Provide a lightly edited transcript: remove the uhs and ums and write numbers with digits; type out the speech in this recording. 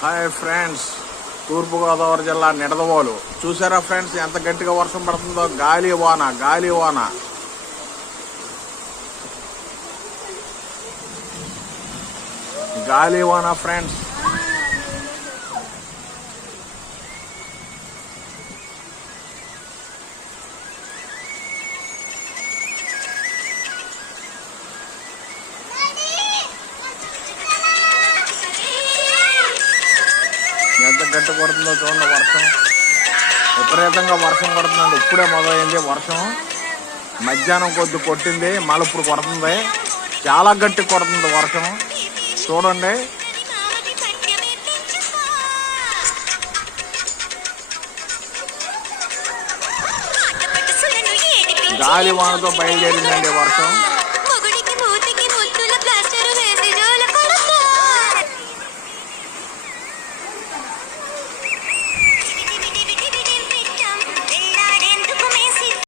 Hi friends, తూర్పుగోదావరి జిల్లా నిడదవోలు. చూసారా friends ఎంత గట్టిగా వర్షం పడుతుందో? గాలి వాన ఫ్రెండ్స్. ఎంత గట్టి పడుతుందో చూడండి. వర్షం విపరీతంగా వర్షం పడుతుందండి. ఇప్పుడే మొదలైంది వర్షం. మధ్యాహ్నం కొద్ది కొట్టింది, మళ్ళీ ఇప్పుడు కొడుతుంది. చాలా గట్టి కొడుతుంది వర్షం. చూడండి. గాలి వానతో బయలుదేరిందండి వర్షం.